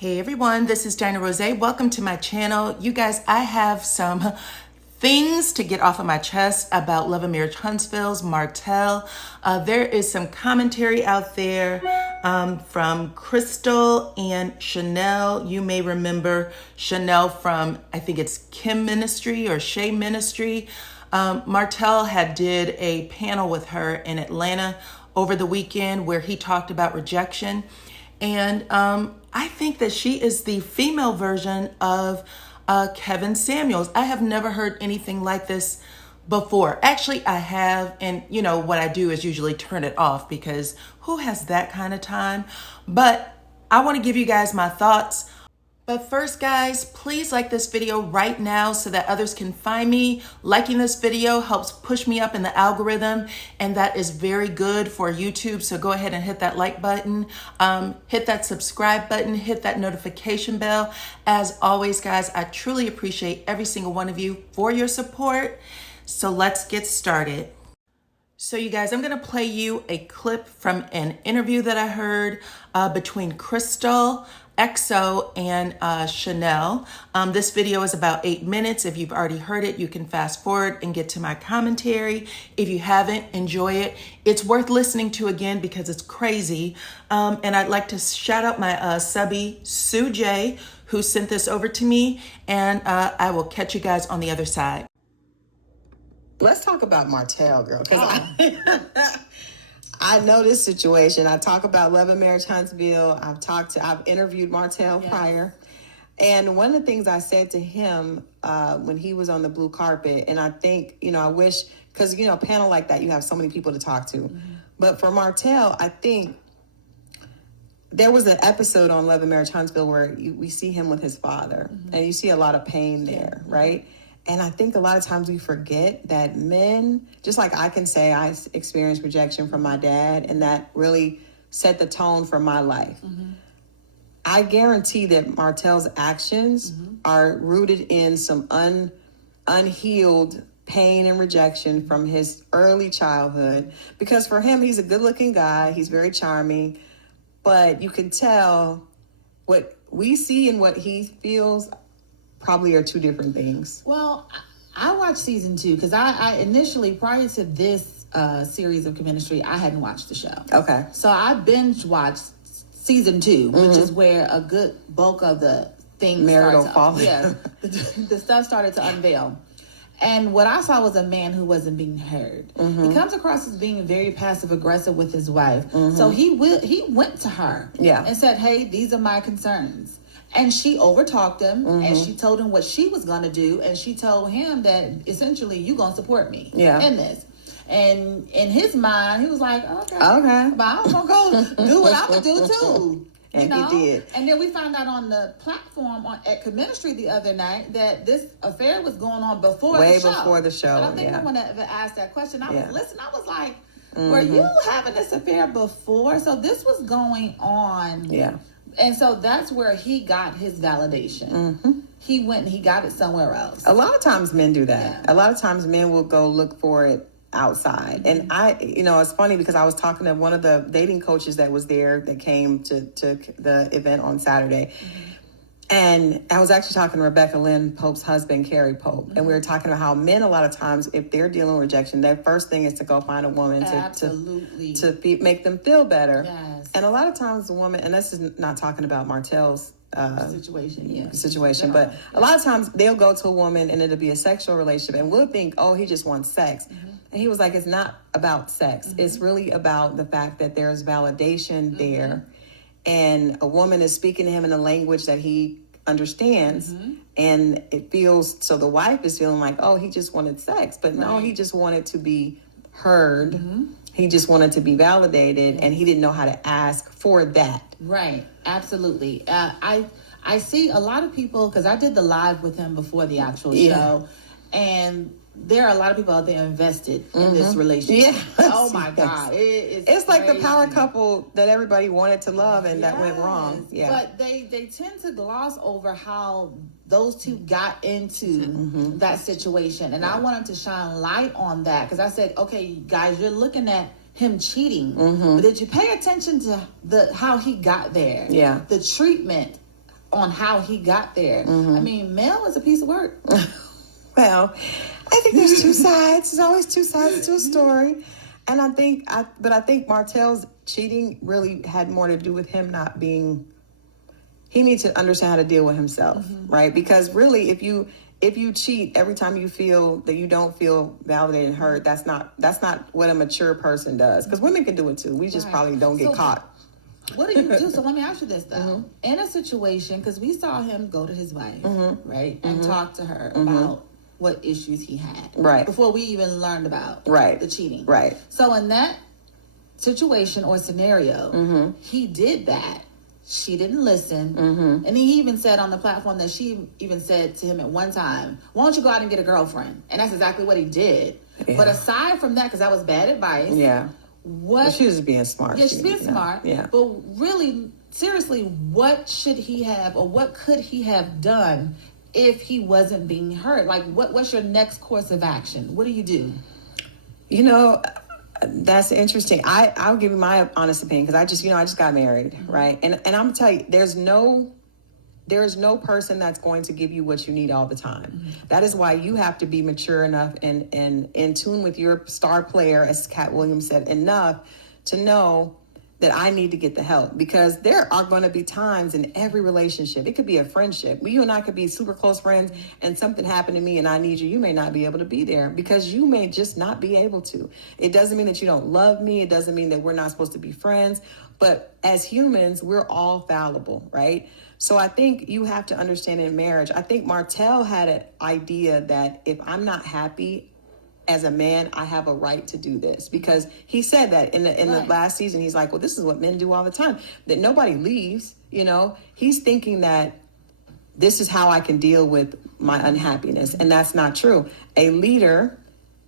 Hey everyone, this is Dinah Rose. Welcome to my channel. You guys, I have some things to get off of my chest about Love and Marriage Huntsville's Martell. There is some commentary out there from Christal and Chanel. You may remember Chanel from, I think it's Kim Ministry or Shay Ministry. Martell had did a panel with her in Atlanta over the weekend where he talked about rejection. And I think that she is the female version of Kevin Samuels. I have never heard anything like this before. Actually, I have. And you know, what I do is usually turn it off because who has that kind of time? But I want to give you guys my thoughts. But first, guys, please like this video right now so that others can find me. Liking this video helps push me up in the algorithm, and that is very good for YouTube. So go ahead and hit that like button, hit that subscribe button, hit that notification bell. As always, guys, I truly appreciate every single one of you for your support. So let's get started. So you guys, I'm going to play you a clip from an interview that I heard between Christal XO and Chanel. This video is about 8 minutes. If you've already heard it, you can fast forward and get to my commentary. If you haven't, enjoy it. It's worth listening to again because it's crazy. And I'd like to shout out my subby, Sue J, who sent this over to me. And I will catch you guys on the other side. Let's talk about Martell, girl, because I know this situation. I talk about Love and Marriage Huntsville. I've interviewed Martell prior. And one of the things I said to him when he was on the blue carpet, and I think, I wish, because, a panel like that, you have so many people to talk to. Mm-hmm. But for Martell, I think there was an episode on Love and Marriage Huntsville where we see him with his father, mm-hmm. and you see a lot of pain there, right? And I think a lot of times we forget that men, just like I can say I experienced rejection from my dad, and that really set the tone for my life. Mm-hmm. I guarantee that Martell's actions mm-hmm. are rooted in some unhealed pain and rejection from his early childhood. Because for him, he's a good-looking guy. He's very charming. But you can tell what we see and what he feels probably are two different things. Well, I watched season 2 because I initially, prior to this series of Ministry, I hadn't watched the show. Okay. So I binge watched season 2, mm-hmm. which is where a good bulk of the things marital falling. Yeah, the stuff started to unveil. And what I saw was a man who wasn't being heard. Mm-hmm. He comes across as being very passive aggressive with his wife. Mm-hmm. So he went to her and said, "Hey, these are my concerns." And she overtalked him, mm-hmm. and she told him what she was going to do, and she told him that essentially, you're going to support me in this. And in his mind, he was like, okay. But I'm going to go do what I'm going to do, too. And he did. And then we found out on the platform at Ministry the other night that this affair was going on before the show. Way before the show, And I think no one ever asked that question. I was listening. I was like, mm-hmm. were you having this affair before? So this was going on. Yeah. And so that's where he got his validation. Mm-hmm. He went and he got it somewhere else. A lot of times men do that. Yeah. A lot of times men will go look for it outside. Mm-hmm. And it's funny because I was talking to one of the dating coaches that was there that came to the event on Saturday. Mm-hmm. And I was actually talking to Rebecca Lynn Pope's husband, Carrie Pope. Mm-hmm. And we were talking about how men, a lot of times, if they're dealing with rejection, their first thing is to go find a woman to make them feel better. Yes. And a lot of times the woman, and this is not talking about Martell's situation, but a lot of times they'll go to a woman and it'll be a sexual relationship and we'll think, oh, he just wants sex. Mm-hmm. And he was like, it's not about sex. Mm-hmm. It's really about the fact that there's validation mm-hmm. there. And a woman is speaking to him in a language that he understands. Mm-hmm. And it feels, so the wife is feeling like, oh, he just wanted sex. But no, he just wanted to be heard. Mm-hmm. He just wanted to be validated. And he didn't know how to ask for that. Right. Absolutely. I see a lot of people, because I did the live with him before the actual show. And there are a lot of people out there invested in mm-hmm. this relationship. Yeah. Oh my God. It's like the power couple that everybody wanted to love and that went wrong. Yeah. But they tend to gloss over how those two got into mm-hmm. that situation. And I wanted to shine light on that because I said, okay, guys, you're looking at him cheating. Mm-hmm. But did you pay attention to how he got there? Yeah. The treatment, on how he got there. I mean, Mel is a piece of work. Well, I think there's two sides. There's always two sides to a story. And I think Martell's cheating really had more to do with him not being, he needs to understand how to deal with himself, right? Because really, if you cheat every time you feel that you don't feel validated and heard, that's not what a mature person does. Because women can do it too. We just probably don't get caught. What do you do? So let me ask you this though. In a situation, because we saw him go to his wife, right, and talk to her about what issues he had, right, before we even learned about the cheating, right. So in that situation or scenario, he did that. She didn't listen, and he even said on the platform that she even said to him at one time, "Why don't you go out and get a girlfriend?" And that's exactly what he did. Yeah. But aside from that, because that was bad advice. Yeah. Well, she was just being smart. Yeah, she's being smart. Yeah. But really, seriously, what should he have, or what could he have done if he wasn't being hurt? Like, what's your next course of action? What do you do? You know, that's interesting. I'll give you my honest opinion, because I just got married, right? And I'm gonna tell you, there is no person that's going to give you what you need all the time. That is why you have to be mature enough and in tune with your star player, as Cat Williams said, enough to know that I need to get the help, because there are going to be times in every relationship. It could be a friendship. You and I could be super close friends, and something happened to me and I need you. You may not be able to be there because you may just not be able to. It doesn't mean that you don't love me. It doesn't mean that we're not supposed to be friends. But as humans, we're all fallible, right? So I think you have to understand in marriage, I think Martell had an idea that if I'm not happy as a man, I have a right to do this, because he said that in the last season. He's like, well, this is what men do all the time, that nobody leaves, you know. He's thinking that this is how I can deal with my unhappiness, and that's not true. A leader,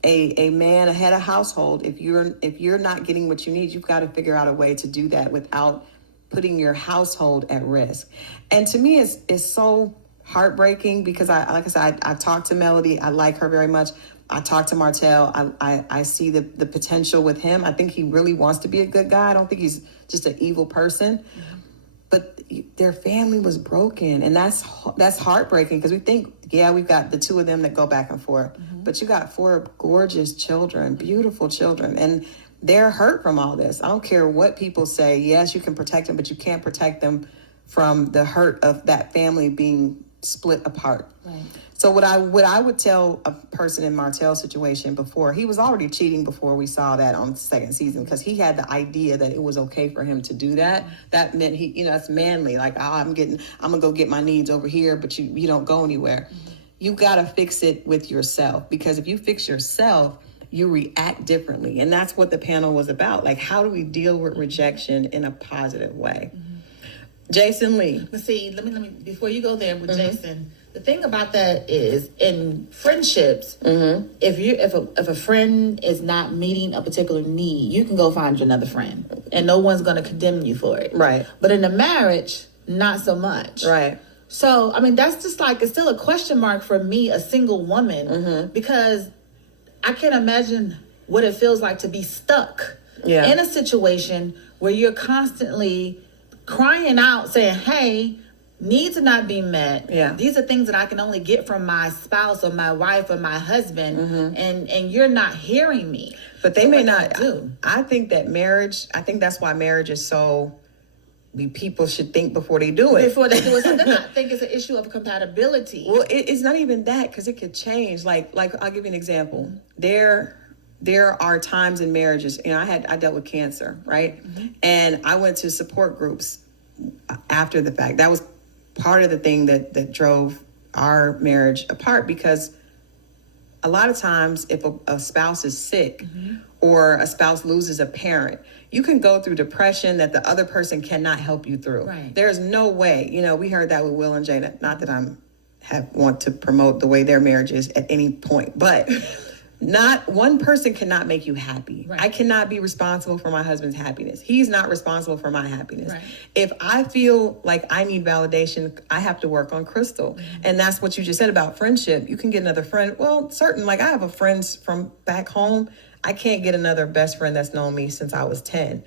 a man, a head of household, if you're not getting what you need, you've got to figure out a way to do that without putting your household at risk. And to me, it's so heartbreaking, because like I said, I talked to Melody. I like her very much. I talked to Martell. I see the potential with him. I think he really wants to be a good guy. I don't think he's just an evil person. But their family was broken, and that's heartbreaking, because we think, yeah, we've got the two of them that go back and forth, but you got 4 gorgeous children, beautiful children, and they're hurt from all this. I don't care what people say. Yes, you can protect them, but you can't protect them from the hurt of that family being split apart. Right. So what I would tell a person in Martell's situation, before, he was already cheating before we saw that on the second season, because he had the idea that it was okay for him to do that. That meant he, that's manly. Like, I'm gonna go get my needs over here, but you don't go anywhere. You gotta fix it with yourself, because if you fix yourself, you react differently. And that's what the panel was about. Like, how do we deal with rejection in a positive way? Jason Lee. But see, let me before you go there with Jason, the thing about that is, in friendships, if a friend is not meeting a particular need, you can go find you another friend, and no one's going to condemn you for it. Right. But in a marriage, not so much. Right. So, I mean, that's just like, it's still a question mark for me, a single woman, because I can't imagine what it feels like to be stuck in a situation where you're constantly crying out, saying, hey, needs are not being met. Yeah. These are things that I can only get from my spouse or my wife or my husband, and you're not hearing me. But they may not do. I think that's why marriage is so, people should think before they do it. Before they do it. So then I think it's an issue of compatibility. Well, it's not even that, because it could change. Like I'll give you an example. There are times in marriages, you know, I dealt with cancer, right? And I went to support groups after the fact. That was part of the thing that drove our marriage apart, because a lot of times if a spouse is sick or a spouse loses a parent, you can go through depression that the other person cannot help you through. Right. There's no way. You know, we heard that with Will and Jada. Not that want to promote the way their marriage is at any point, but not one person cannot make you happy. Right. I cannot be responsible for my husband's happiness. He's not responsible for my happiness. Right. If I feel like I need validation, I have to work on Christal. And that's what you just said about friendship. You can get another friend. Well, like I have a friend from back home. I can't get another best friend that's known me since I was 10.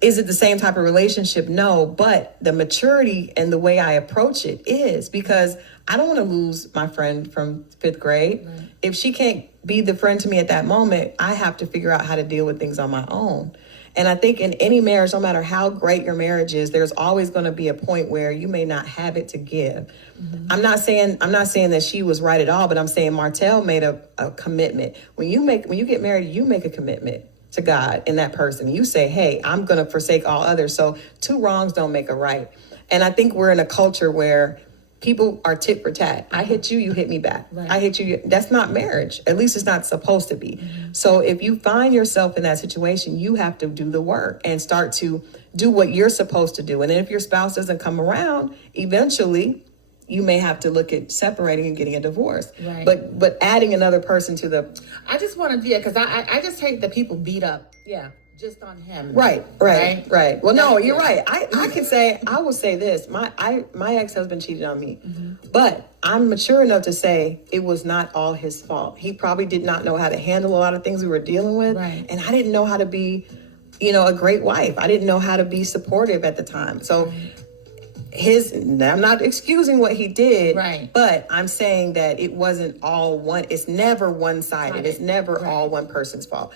Is it the same type of relationship? No, but the maturity and the way I approach it is, because I don't want to lose my friend from 5th grade. Right. If she can't be the friend to me at that moment, I have to figure out how to deal with things on my own. And I think in any marriage, no matter how great your marriage is, there's always going to be a point where you may not have it to give. Mm-hmm. I'm not saying that she was right at all, but I'm saying Martell made a commitment. When you get married, you make a commitment to God in that person. You say, hey, I'm going to forsake all others. So 2 wrongs don't make a right. And I think we're in a culture where people are tit for tat. I hit you, you hit me back. Right. I hit you. That's not marriage. At least it's not supposed to be. Mm-hmm. So if you find yourself in that situation, you have to do the work and start to do what you're supposed to do. And if your spouse doesn't come around, eventually you may have to look at separating and getting a divorce. Right. But adding another person to the... I just want to, because I just hate that people beat up. Yeah. Just on him. Right. Well, no, you're right. I will say this. My ex-husband cheated on me, mm-hmm. but I'm mature enough to say it was not all his fault. He probably did not know how to handle a lot of things we were dealing with. Right. And I didn't know how to be, a great wife. I didn't know how to be supportive at the time. So I'm not excusing what he did, right. but I'm saying that it wasn't all one. It's never one-sided. Right. It's never all one person's fault.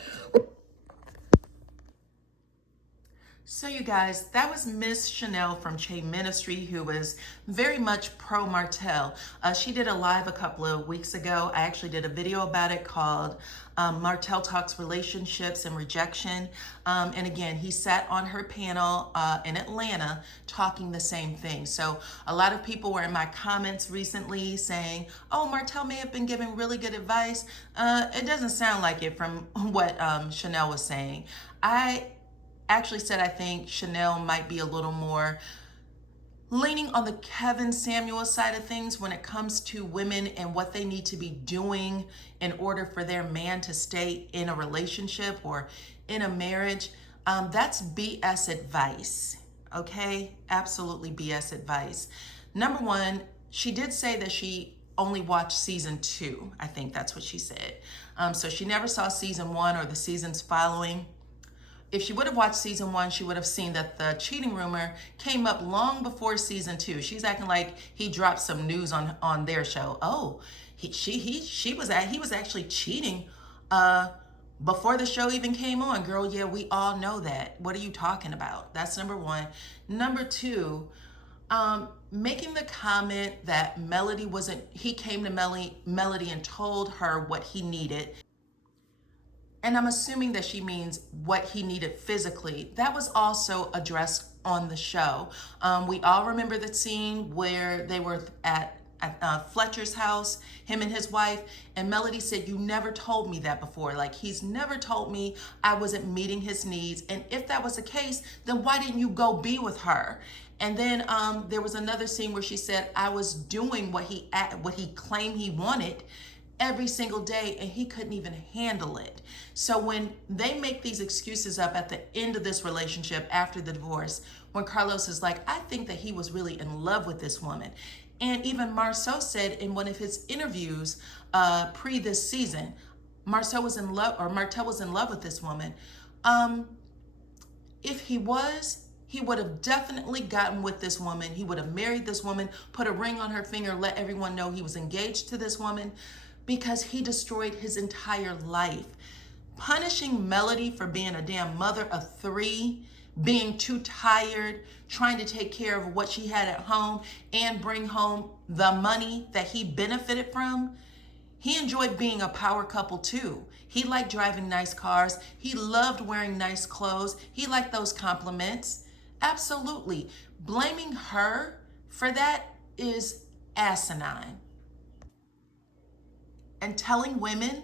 So you guys, that was Miss Chanel from Che Ministry, who was very much pro Martell. She did a live a couple of weeks ago. I actually did a video about it called Martell Talks Relationships and Rejection. And again, he sat on her panel in Atlanta talking the same thing. So a lot of people were in my comments recently saying, oh, Martell may have been giving really good advice. It doesn't sound like it from what Chanel was saying. I actually said I think Chanel might be a little more leaning on the Kevin Samuel side of things when it comes to women and what they need to be doing in order for their man to stay in a relationship or in a marriage. That's BS advice, okay? Absolutely BS advice. Number one, she did say that she only watched season 2. I think that's what she said. So she never saw season 1 or the seasons following. If she would have watched season 1, she would have seen that the cheating rumor came up long before season 2. She's acting like he dropped some news on their show. Oh, he was actually cheating before the show even came on. Girl, yeah, we all know that. What are you talking about? That's number 1. Number 2, making the comment that he came to Melody and told her what he needed. And I'm assuming that she means what he needed physically. That was also addressed on the show. We all remember the scene where they were at Fletcher's house, him and his wife, and Melody said, you never told me that before. Like, he's never told me I wasn't meeting his needs. And if that was the case, then why didn't you go be with her? And then there was another scene where she said, I was doing what he claimed he wanted every single day, and he couldn't even handle it. So when they make these excuses up at the end of this relationship after the divorce, when Carlos is like, I think that he was really in love with this woman. And even Marsau said in one of his interviews pre this season, Martell was in love with this woman. If he would have definitely gotten with this woman. He would have married this woman, put a ring on her finger, let everyone know he was engaged to this woman, because he destroyed his entire life. Punishing Melody for being a damn mother of 3, being too tired, trying to take care of what she had at home and bring home the money that he benefited from. He enjoyed being a power couple too. He liked driving nice cars. He loved wearing nice clothes. He liked those compliments. Absolutely. Blaming her for that is asinine. And telling women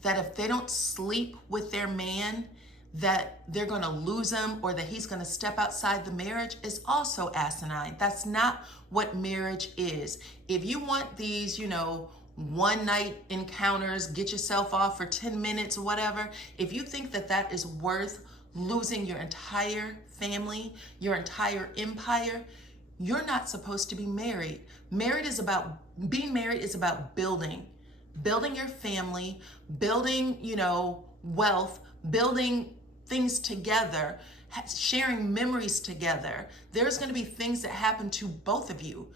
that if they don't sleep with their man, that they're going to lose him or that he's going to step outside the marriage is also asinine. That's not what marriage is. If you want these, one night encounters, get yourself off for 10 minutes or whatever, if you think that that is worth losing your entire family, your entire empire, you're not supposed to be married. Being married is about building your family, building, wealth, building things together, sharing memories together. There's going to be things that happen to both of you.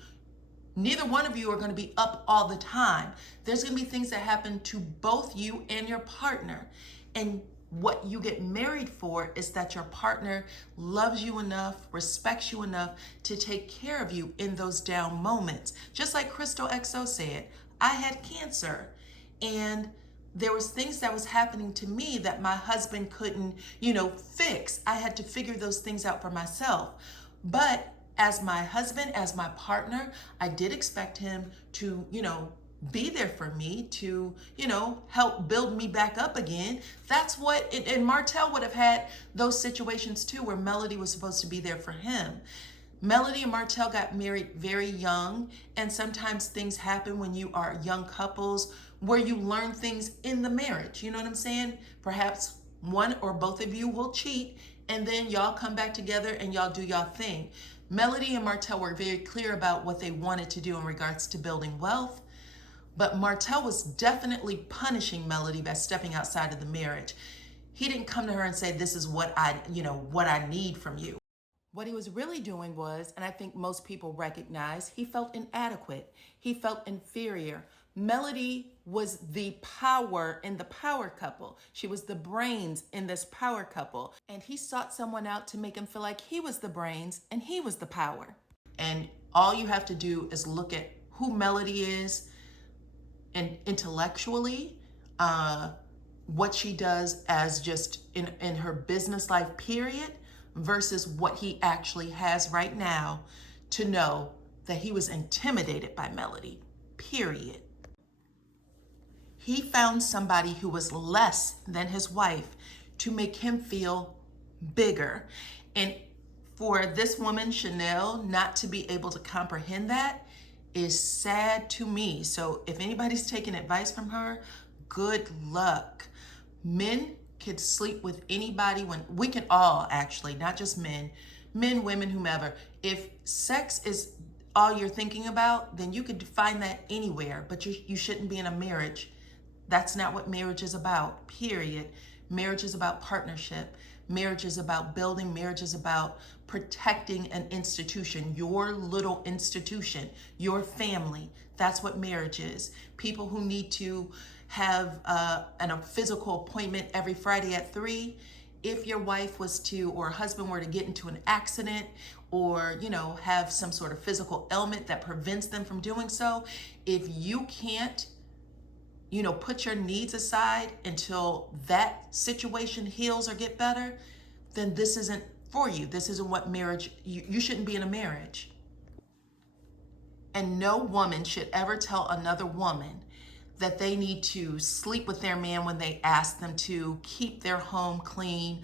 Neither one of you are going to be up all the time. There's going to be things that happen to both you and your partner. And what you get married for is that your partner loves you enough, respects you enough to take care of you in those down moments. Just like Christal XO said, I had cancer and there was things that was happening to me that my husband couldn't, fix. I had to figure those things out for myself. But as my husband, as my partner, I did expect him to, be there for me, to, help build me back up again. That's what, and Martell would have had those situations too, where Melody was supposed to be there for him. Melody and Martell got married very young, and sometimes things happen when you are young couples where you learn things in the marriage. You know what I'm saying? Perhaps one or both of you will cheat, and then y'all come back together and y'all do y'all thing. Melody and Martell were very clear about what they wanted to do in regards to building wealth, but Martell was definitely punishing Melody by stepping outside of the marriage. He didn't come to her and say, this is what I need from you. What he was really doing was, and I think most people recognize, he felt inadequate. He felt inferior. Melody was the power in the power couple. She was the brains in this power couple. And he sought someone out to make him feel like he was the brains and he was the power. And all you have to do is look at who Melody is and intellectually, what she does as just in her business life, period, versus what he actually has right now, to know that he was intimidated by Melody, period. He found somebody who was less than his wife to make him feel bigger. And for this woman, Chanel, not to be able to comprehend that is sad to me. So if anybody's taking advice from her, good luck. Men could sleep with anybody when we can all, actually, not just men, women, whomever. If sex is all you're thinking about, then you could find that anywhere, but you shouldn't be in a marriage. That's not what marriage is about, period. Marriage is about partnership. Marriage is about building. Marriage is about protecting an institution, your little institution, your family. That's what marriage is. People who need to have a physical appointment every Friday at 3. If your wife was to, or husband were to get into an accident or, have some sort of physical ailment that prevents them from doing so, if you can't, put your needs aside until that situation heals or get better, then this isn't for you. This isn't what marriage, you shouldn't be in a marriage. And no woman should ever tell another woman that they need to sleep with their man when they ask them to, keep their home clean,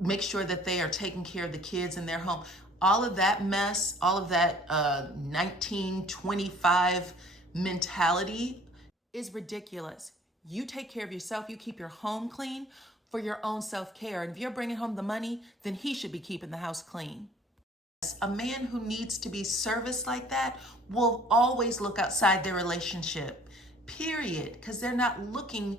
make sure that they are taking care of the kids in their home. All of that mess, all of that 1925 mentality is ridiculous. You take care of yourself, you keep your home clean for your own self-care. And if you're bringing home the money, then he should be keeping the house clean. A man who needs to be serviced like that will always look outside their relationship, period, because they're not looking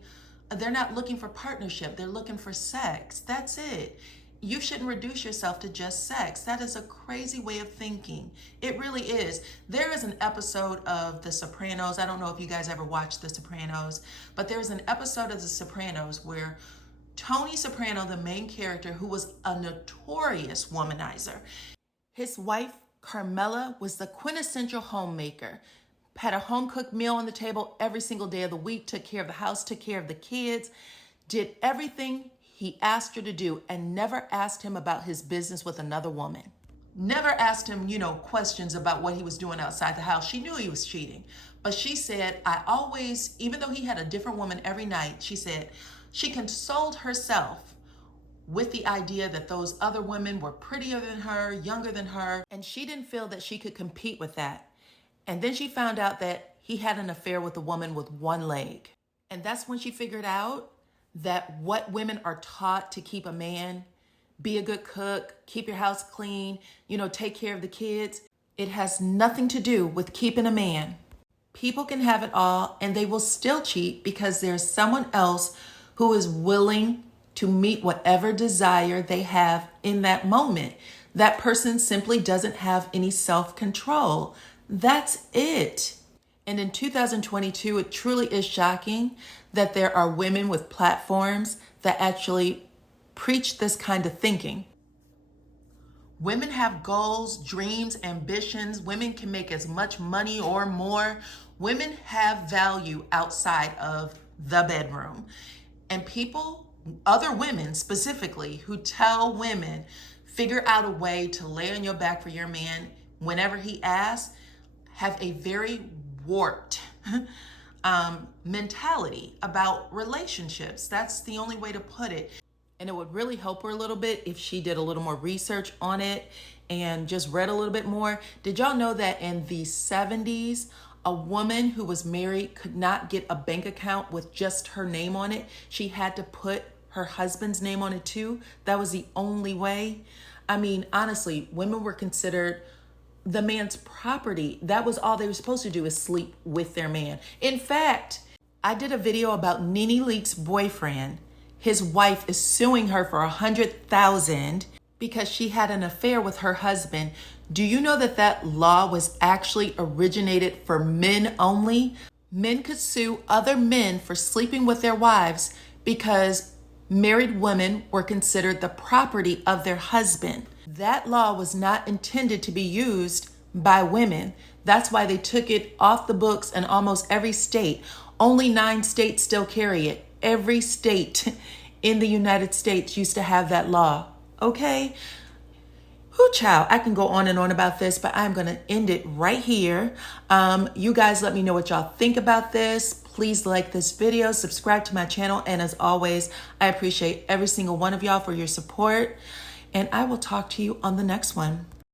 for partnership. They're looking for sex. That's it. You shouldn't reduce yourself to just sex. That is a crazy way of thinking. It really is. There is an episode of The Sopranos. I don't know if you guys ever watched The Sopranos, but there's an episode of The Sopranos where Tony Soprano, the main character, who was a notorious womanizer, his wife, Carmela, was the quintessential homemaker, had a home-cooked meal on the table every single day of the week, took care of the house, took care of the kids, did everything he asked her to do, and never asked him about his business with another woman. Never asked him, questions about what he was doing outside the house. She knew he was cheating. But she said, I always, even though he had a different woman every night, she said, she consoled herself with the idea that those other women were prettier than her, younger than her, and she didn't feel that she could compete with that. And then she found out that he had an affair with a woman with one leg. And that's when she figured out that what women are taught to keep a man, be a good cook, keep your house clean, take care of the kids, it has nothing to do with keeping a man. People can have it all and they will still cheat because there's someone else who is willing to meet whatever desire they have in that moment. That person simply doesn't have any self-control. That's it. And in 2022, it truly is shocking that there are women with platforms that actually preach this kind of thinking. Women have goals, dreams, ambitions. Women can make as much money or more. Women have value outside of the bedroom. And people, other women specifically, who tell women, figure out a way to lay on your back for your man whenever he asks, have a very warped mentality about relationships. That's the only way to put it. And it would really help her a little bit if she did a little more research on it and just read a little bit more. Did y'all know that in the 70s, a woman who was married could not get a bank account with just her name on it? She had to put her husband's name on it too. That was the only way. I mean, honestly, women were considered the man's property. That was all they were supposed to do, is sleep with their man. In fact, I did a video about Nene Leakes' boyfriend. His wife is suing her for $100,000 because she had an affair with her husband. Do you know that that law was actually originated for men only? Men could sue other men for sleeping with their wives because married women were considered the property of their husband. That law was not intended to be used by women. That's why they took it off the books in almost every state. Only 9 states still carry it. Every state in the United States used to have that law. Okay? Whoo, child, I can go on and on about this, but I'm going to end it right here. You guys let me know what y'all think about this. Please like this video, subscribe to my channel, and as always, I appreciate every single one of y'all for your support, and I will talk to you on the next one.